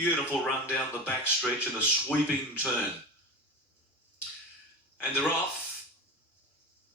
beautiful run down the back stretch and a sweeping turn. And they're off.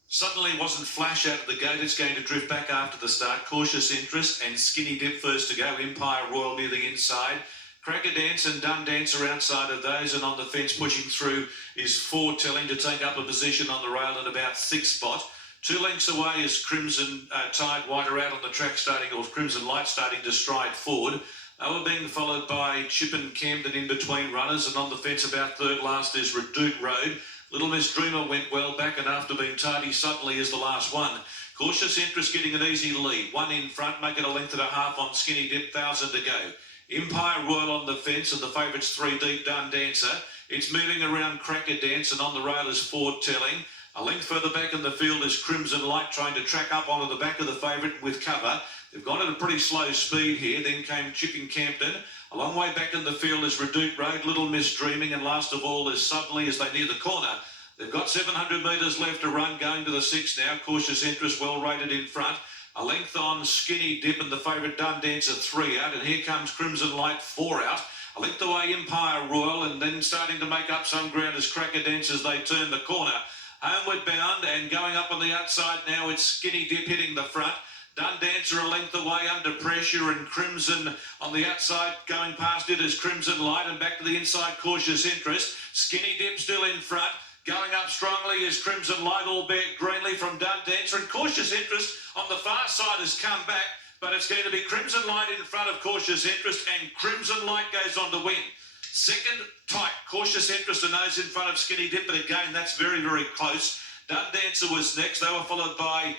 Suddenly wasn't Flash out of the gate. It's going to drift back after the start. Cautious Interest and Skinny Dip first to go. Empire Royal near the inside. Cracker Dance and Dun Dancer outside of those, and on the fence pushing through is Foretelling to take up a position on the rail at about 6th spot. 2 lengths away is Crimson Tide Wider out on the track starting, or Crimson Light starting to stride forward. They were being followed by Chip and Camden in between runners, and on the fence about third last is Redoute Road. Little Miss Dreamer went well back, and after being tardy suddenly is the last one. Cautious Interest getting an easy lead. 1 in front, make it a length and a half on Skinny Dip, 1,000 to go. Empire Royal on the fence, and the favourites 3 deep, Dun Dancer. It's moving around Cracker Dance, and on the rail is Foretelling. A length further back in the field is Crimson Light trying to track up onto the back of the favourite with cover. They've gone at a pretty slow speed here. Then came Chipping Campton. A long way back in the field is Redoute Road, Little Miss Dreaming, and last of all is Suddenly as they near the corner. They've got 700 metres left to run, going to the 6 now. Cautious Interest well rated in front. A length on Skinny Dip and the favourite Dun Dancer 3 out. And here comes Crimson Light 4 out. A length away Empire Royal, and then starting to make up some ground as Cracker Dance as they turn the corner. Homeward bound and going up on the outside now, it's Skinny Dip hitting the front. Dun Dancer a length away under pressure, and Crimson on the outside going past it is Crimson Light, and back to the inside Cautious Interest. Skinny Dip still in front. Going up strongly is Crimson Light, albeit greenly from Dun Dancer, and Cautious Interest on the far side has come back, but it's going to be Crimson Light in front of Cautious Interest, and Crimson Light goes on to win. Second, tight. Cautious Interest a nose in front of Skinny Dip, but again, that's very, very close. Dun Dancer was next. They were followed by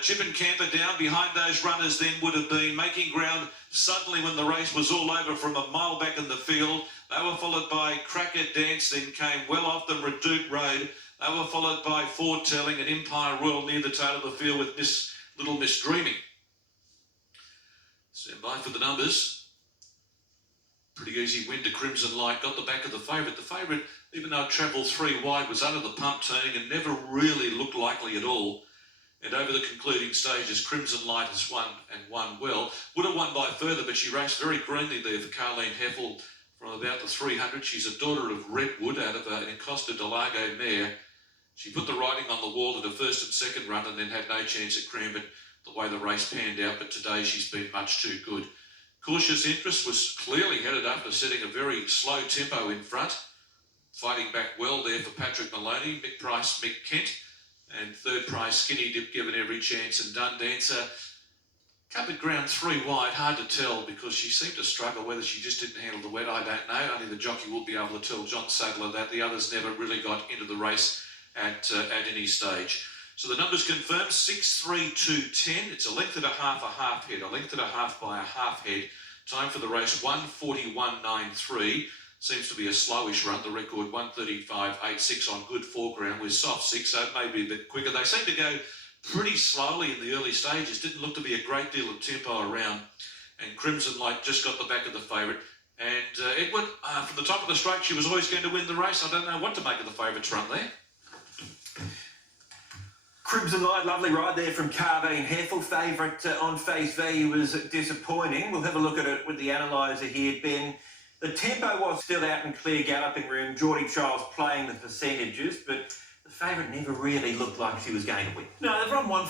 Chip and Camper down. Behind those runners then would have been making ground suddenly when the race was all over from a mile back in the field. They were followed by Cracker Dance, then came well off them Redoute Road. They were followed by Foretelling and Empire Royal near the tail of the field with Little Miss Dreaming. Stand by for the numbers. Pretty easy win to Crimson Light. Got the back of the favourite. The favourite, even though it travelled 3 wide, was under the pump turning and never really looked likely at all. And over the concluding stages, Crimson Light has won and won well. Would have won by further, but she raced very greenly there for Carleen Heffel from about the 300. She's a daughter of Redwood out of an Encosta de Largo mare. She put the riding on the wall at her first and second run and then had no chance at Cranbourne the way the race panned out, but today she's been much too good. Cautious Interest was clearly headed after setting a very slow tempo in front. Fighting back well there for Patrick Maloney, Mick Price, Mick Kent. And third prize, Skinny Dip, given every chance, and Dun Dancer covered ground 3 wide. Hard to tell because she seemed to struggle, whether she just didn't handle the wet, I don't know. Only the jockey will be able to tell John Sadler that. The others never really got into the race at any stage. So the numbers confirmed, 6, 3, 2, 10. It's a length and a half head, a length and a half by a half head. Time for the race, 1:41.93. Seems to be a slowish run. The record 1:35.86 on good foreground with soft 6, so it may be a bit quicker. They seem to go pretty slowly in the early stages. Didn't look to be a great deal of tempo around. And Crimson Light just got the back of the favourite. And Edward, from the top of the straight, she was always going to win the race. I don't know what to make of the favourites run there. Crimson Light, lovely ride there from Carleen Heffel. Favourite on face value was disappointing. We'll have a look at it with the analyser here, Ben. The tempo was still out in clear galloping room. Geordie Childs playing the percentages, but the favourite never really looked like she was going to win. No, they've run one